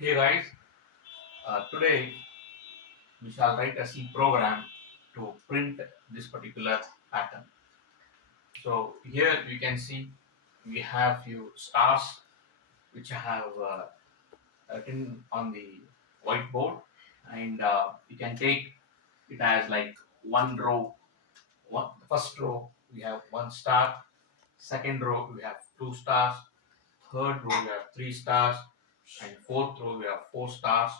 Hey guys, today we shall write a C program to print this particular pattern. So here you can see we have few stars which I have written on the whiteboard, and you can take it as like one row. The first row we have one star, second row we have two stars, third row we have three stars, and fourth row we have four stars,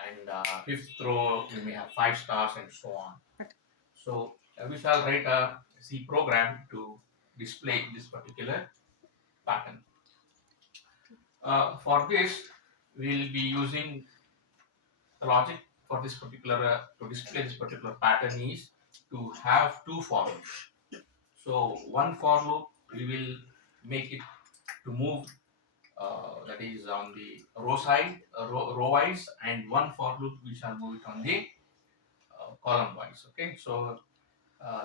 and fifth row we may have five stars and so on. So we shall write a C program to display this particular pattern. For this, we will be using the logic for this particular to display this particular pattern is to have two for loops. So one for loop we will make it to move, that is on the row side, row wise, and one for loop we shall move it on the column wise. Okay, so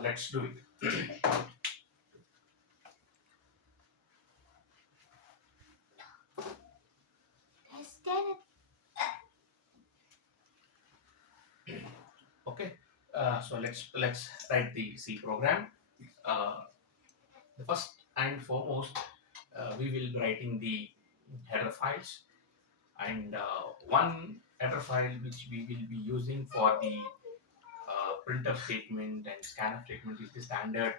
let's do it. Okay, so let's write the C program. Uh, the first and foremost, we will be writing the header files, and one header file which we will be using for the printf statement and scanf statement is the standard,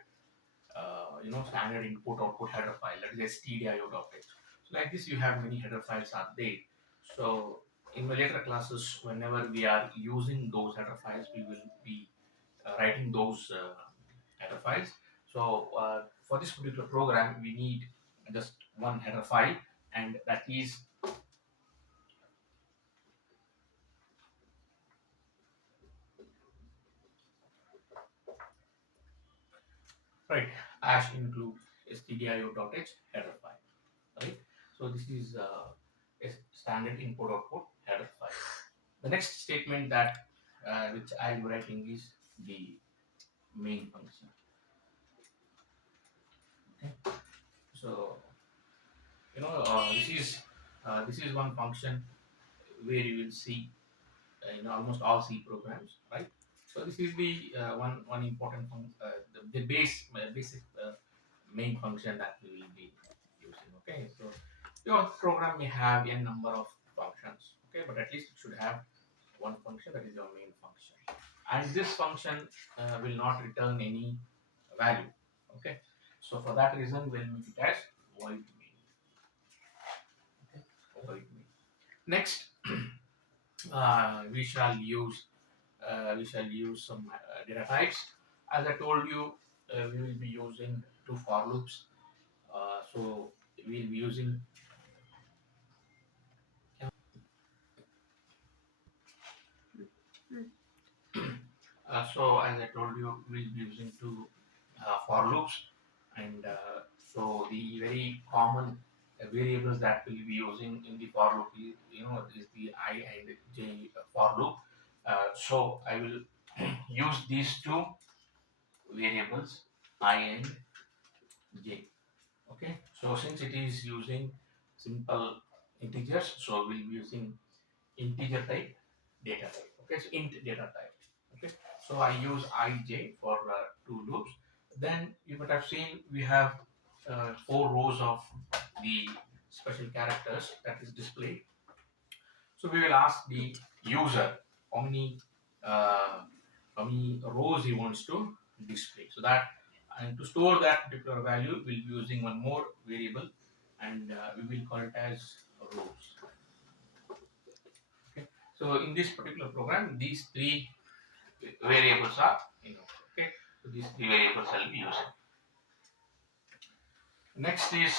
standard input output header file, that is stdio.h. So like this, you have many header files are there. So in my later classes, whenever we are using those header files, we will be writing those header files. So for this particular program, we need just one header file, and that is right as include stdio.h header file. Right. So this is a standard input output header file. The next statement that which I am writing is the main function. Okay. So this is one function where you will see in almost all C programs, right? So this is the one important the basic main function that we will be using. Okay, so your program may have a number of functions. Okay, but at least it should have one function, that is your main function, and this function will not return any value. Okay, so for that reason we'll make it as void main. Okay, void main. Next, we shall use some data types. As I told you, we will be using two for loops. So we'll be using so as I told you, we'll be using two for loops, and so the very common variables that we'll be using in the for loop is, is the I and j for loop. So I will use these two variables I and j. Okay, so since it is using simple integers, so we'll be using integer type data type. Okay, so int data type. Okay, so I use ij for two loops. Then you might have seen we have four rows of the special characters that is displayed. So we will ask the user how many uh, rows he wants to display. So that, and to store that particular value, we'll be using one more variable, and we will call it as rows. Okay. So in this particular program, these three variables are okay. So these three variables I'll be using. Next is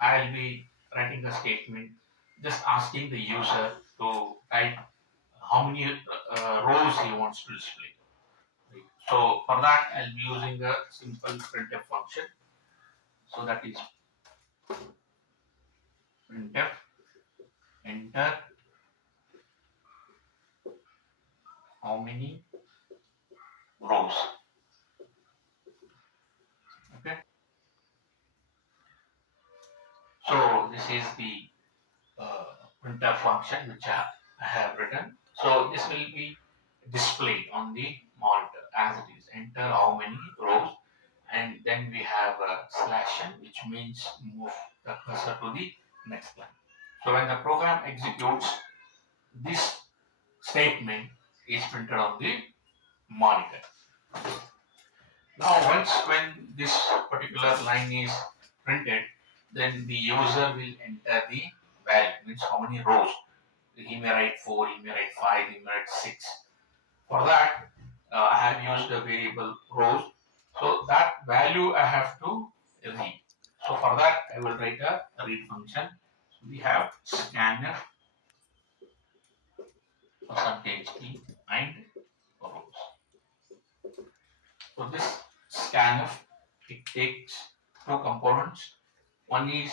I'll be writing a statement just asking the user to type how many rows he wants to display. Right. So for that, I'll be using a simple printf function. So that is printf enter how many rows. Okay. So this is the uh, printf function which I have written. So this will be displayed on the monitor as it is. Enter how many rows, and then we have a slash n, which means move the cursor to the next line. So when the program executes, this statement is printed on the monitor. Now once when this particular line is printed, then the user will enter the value, means how many rows. He may write 4, he may write 5, he may write 6. For that, I have used a variable rows. So that value I have to read. So for that, I will write a read function. So we have scanf percentage %t and rows. So this scanf, it takes two components. One is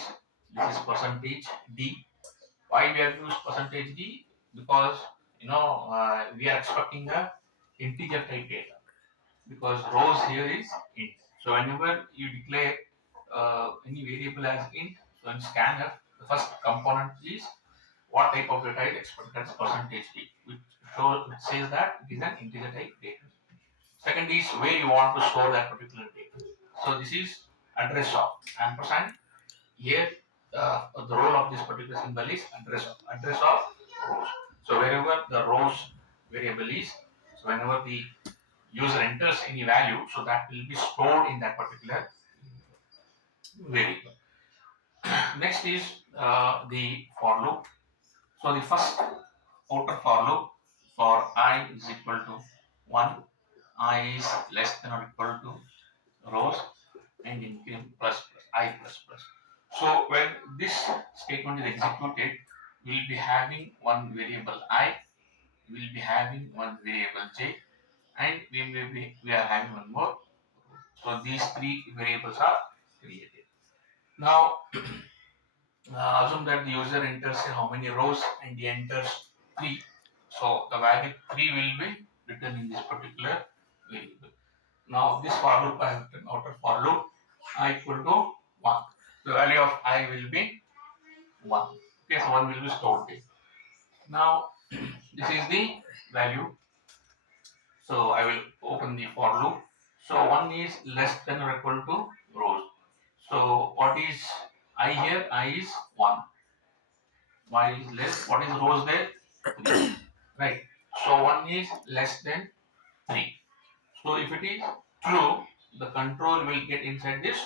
this is percentage %d. Why we have used percentage %d? Because we are expecting a integer type data, because rows here is int. So whenever you declare any variable as int, so in scanf, the first component is what type of data is expected as percentage %d, which says that it is an integer type data. Second is where you want to store that particular data. So this is address of ampersand. Here the role of this particular symbol is address of rows. So wherever the rows variable is, so whenever the user enters any value, so that will be stored in that particular variable. Next is the for loop. So the first outer for loop for I is equal to 1, I is less than or equal to rows, and increment plus I plus plus. So when this statement is executed, we will be having one variable I, we will be having one variable j, and we are having one more. So these three variables are created. Now assume that the user enters how many rows, and he enters 3. So the value 3 will be written in this particular variable. Now this for loop I have written outer for loop I equal to 1. The value of I will be 1. Okay, so 1 will be stored there. Now this is the value. So I will open the for loop. So 1 is less than or equal to rows. So what is I here? I is 1. Y is less. What is rows there? 3. Right. So 1 is less than 3. So if it is true, the control will get inside this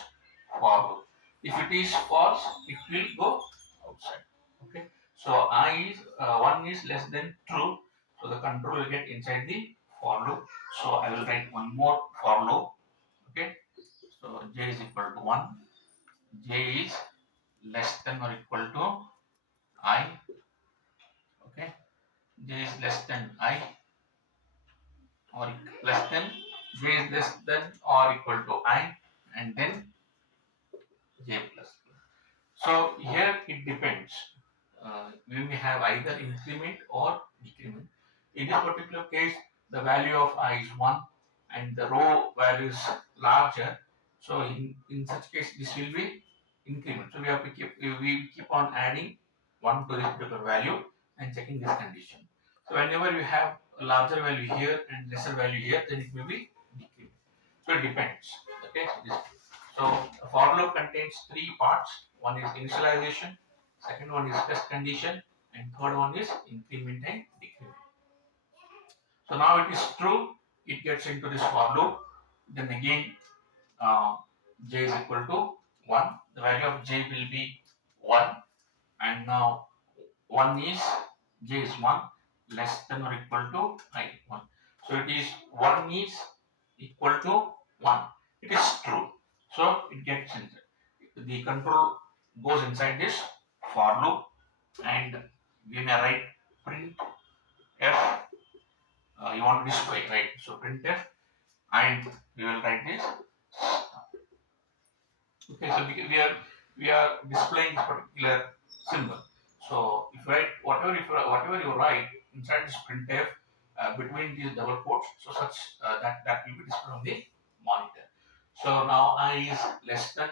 for loop. If it is false, it will go outside. Okay. So I is 1 is less than true. So the control will get inside the for loop. So I will write one more for loop. Okay. So j is equal to 1. J is less than or equal to I. Okay. J is less than I, or less than, j is less than or equal to I, and then j plus. So here it depends. We may have either increment or decrement. In this particular case, the value of I is 1 and the row value is larger. So in such case, this will be increment. So we have to keep on adding 1 to this particular value and checking this condition. So whenever you have a larger value here and lesser value here, then it may be decrement. So it depends. Okay. So a for loop contains three parts. One is initialization, second one is test condition, and third one is increment and decrement. So now it is true, it gets into this for loop. Then again, uh, j is equal to 1. The value of j will be 1, and now 1 is j is 1 less than or equal to I 1. So it is 1 is equal to 1. It is true. So it gets inside. The control goes inside this for loop, and we may write print f. You want to display, right? So print f, and we will write this. Okay, so we are displaying this particular symbol. So if you write whatever you write inside this printf between these double quotes, so such that will be displayed on the monitor. So now I is less than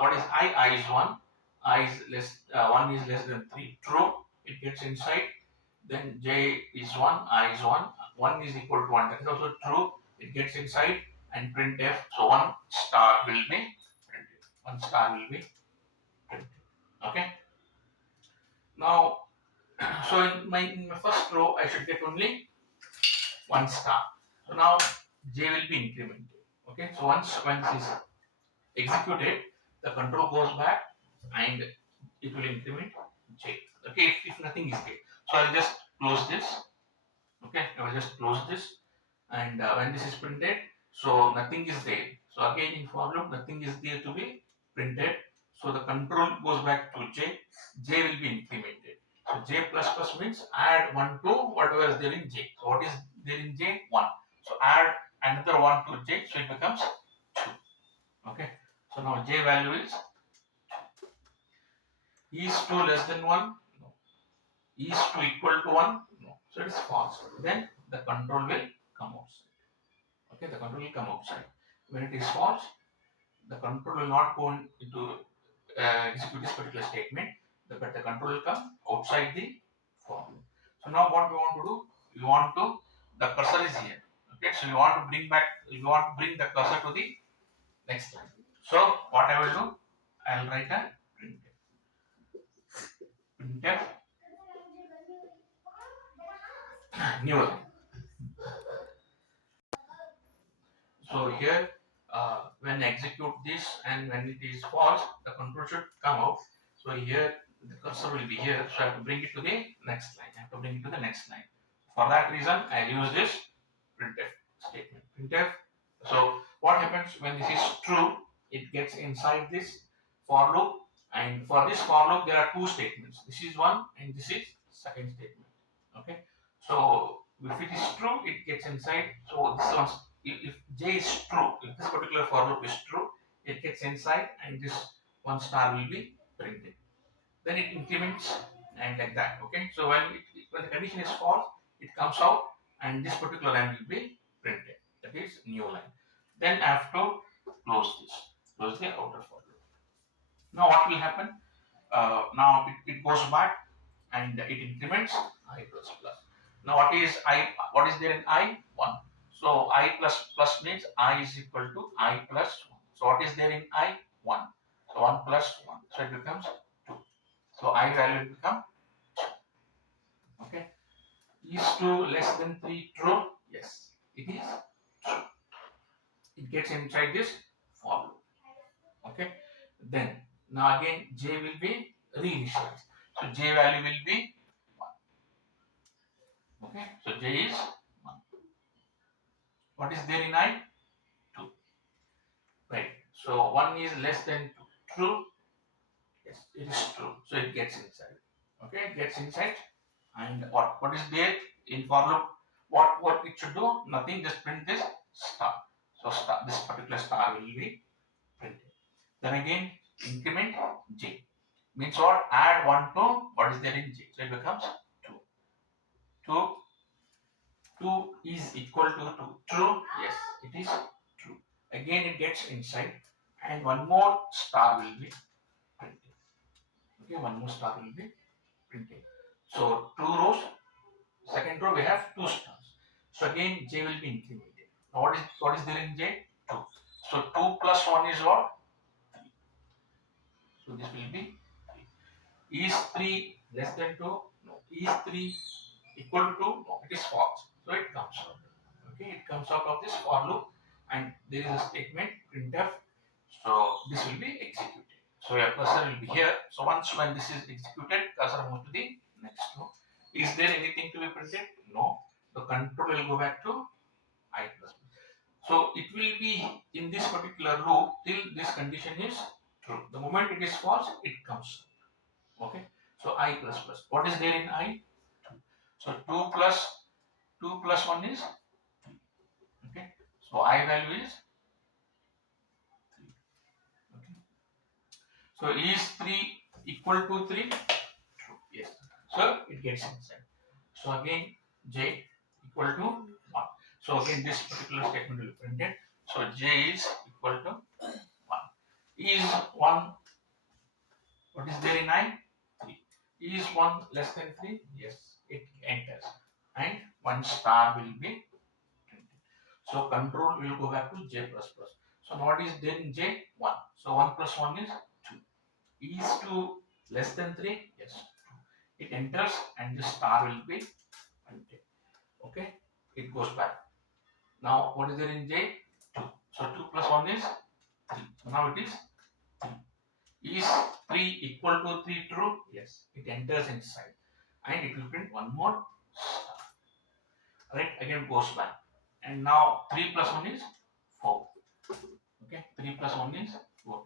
what is I? I is 1. 1 is less than 3. True, it gets inside. Then j is 1, I is 1. 1 is equal to 1. That is also true. It gets inside and printf. So 1 star will be printed. 1 star will be printed. Okay. Now, so in my first row, I should get only 1 star. So now j will be incremented. Okay. So once when this is executed, the control goes back and it will increment j. Okay, if nothing is there. So I'll just close this. Okay, I will just close this, and when this is printed, so nothing is there. So again in for loop, nothing is there to be printed. So the control goes back to j. J will be incremented. So j plus plus means add 1 to whatever is there in j. So what is there in j? 1. So add another 1 to j, so it becomes 2. Okay. So now j value is 2 less than 1? No. Is 2 equal to 1? No. So it is false. Then the control will come outside. Okay, the control will come outside. When it is false, the control will not go into execute this particular statement, but the control will come outside the for. So now what we want to do? We want to, the cursor is here. Okay, so we want to bring the cursor to the next line. So what I will do? I will write a printf new line. So here, when execute this and when it is false, the control should come out. So here the cursor will be here. So I have to bring it to the next line. For that reason, I use this printf statement. Printf. So what happens when this is true? It gets inside this for loop, and for this for loop there are two statements. This is one, and this is second statement. Okay. So if it is true, it gets inside. So this one, if j is true, if this particular for loop is true, it gets inside, and this 1 star will be printed. Then it increments and like that. Okay. So when the condition is false, it comes out, and this particular line will be printed. That is new line. Then I have to close this. Close the outer for loop. Now what will happen? Now it goes back and it increments I plus plus. Now what is there in I? 1. So I plus plus means I is equal to I plus 1. So what is there in I? 1. So 1 plus 1. So it becomes 2. So I value will become 2. Okay. Is 2 less than 3 true? Yes, it is true. It gets inside this for loop. Okay. Then now again j will be reinitialized. So j value will be 1. Okay. So j is 1. What is there in I? 2. Right. So 1 is less than 2. True? Yes, it is true. So it gets inside. Okay, it gets inside. And what is there in for loop? What it should do? Nothing, just print this star. So this particular star will be printed. Then again increment j. Means what? Add 1 to what is there in j. So it becomes 2. 2 2 is equal to 2. True? Yes, it is true. Again it gets inside, and one more star will be printed. Okay, one more star will be printed. So 2 rows, second row we have 2 stars. So again j will be incremented. Now what is there in j? 2. So 2 plus 1 is what? 3. So this will be 3. Is 3 less than 2? No. Is 3 equal to 2? No, it is false. So it comes out. Okay, it comes out of this for loop, and there is a statement printf. So this will be executed. So your cursor will be here. So once when this is executed, cursor moves to the next row. Is there anything to be printed? No. The control will go back to I plus. So it will be in this particular loop till this condition is true. The moment it is false, it comes. Okay. So I plus plus. What is there in I? 2. So 2 plus 1 is 3. Okay. So I value is 3. Okay. So is 3 equal to 3? True. Yes. So it gets inside. So again j equal to 1. So again this particular statement will be printed. So j is equal to 1. Is 1, what What is there in I? 3. Is 1 less than 3? Yes, it enters. And 1 star will be printed. So control will go back to J plus plus. So now what is there in J? 1. So 1 plus 1 is 2. Is 2 less than 3? Yes. It enters and the star will be printed. Okay. It goes back. Now what is there in J? 2. So 2 plus 1 is 3. So now it is 3. Is 3 equal to 3 true? Yes. It enters inside. And it will print one more star. Right? Again goes back. And now 3 plus 1 is 4. Okay. 3 plus 1 is 4.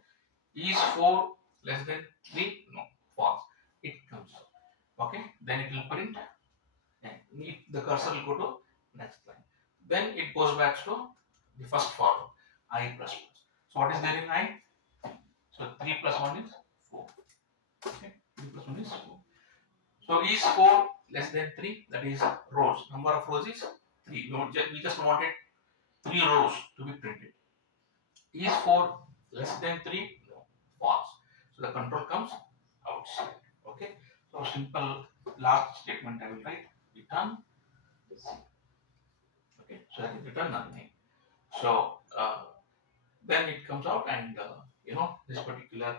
Is 4 less than 3? No. False. It comes out. Okay. Then it will print. And the cursor will go to next line. Then it goes back to the first for loop. I plus plus. So what is there in I? So 3 plus 1 is 4. Okay. 3 plus 1 is 4. So is 4 less than 3? That is rows. Number of rows is 3. We just wanted 3 rows to be printed. Is 4 less than 3? No. False. So the control comes outside. Okay. So simple last statement I will write. Return. Okay. So that is return nothing. So then it comes out and this particular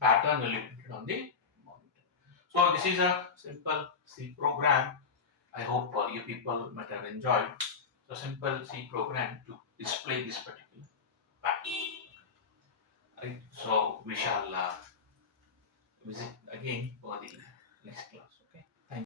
pattern will be printed on the monitor. So this is a simple C program. I hope you people might have enjoyed. So simple C program to display this particular pattern. Right. So we shall visit again for the next class.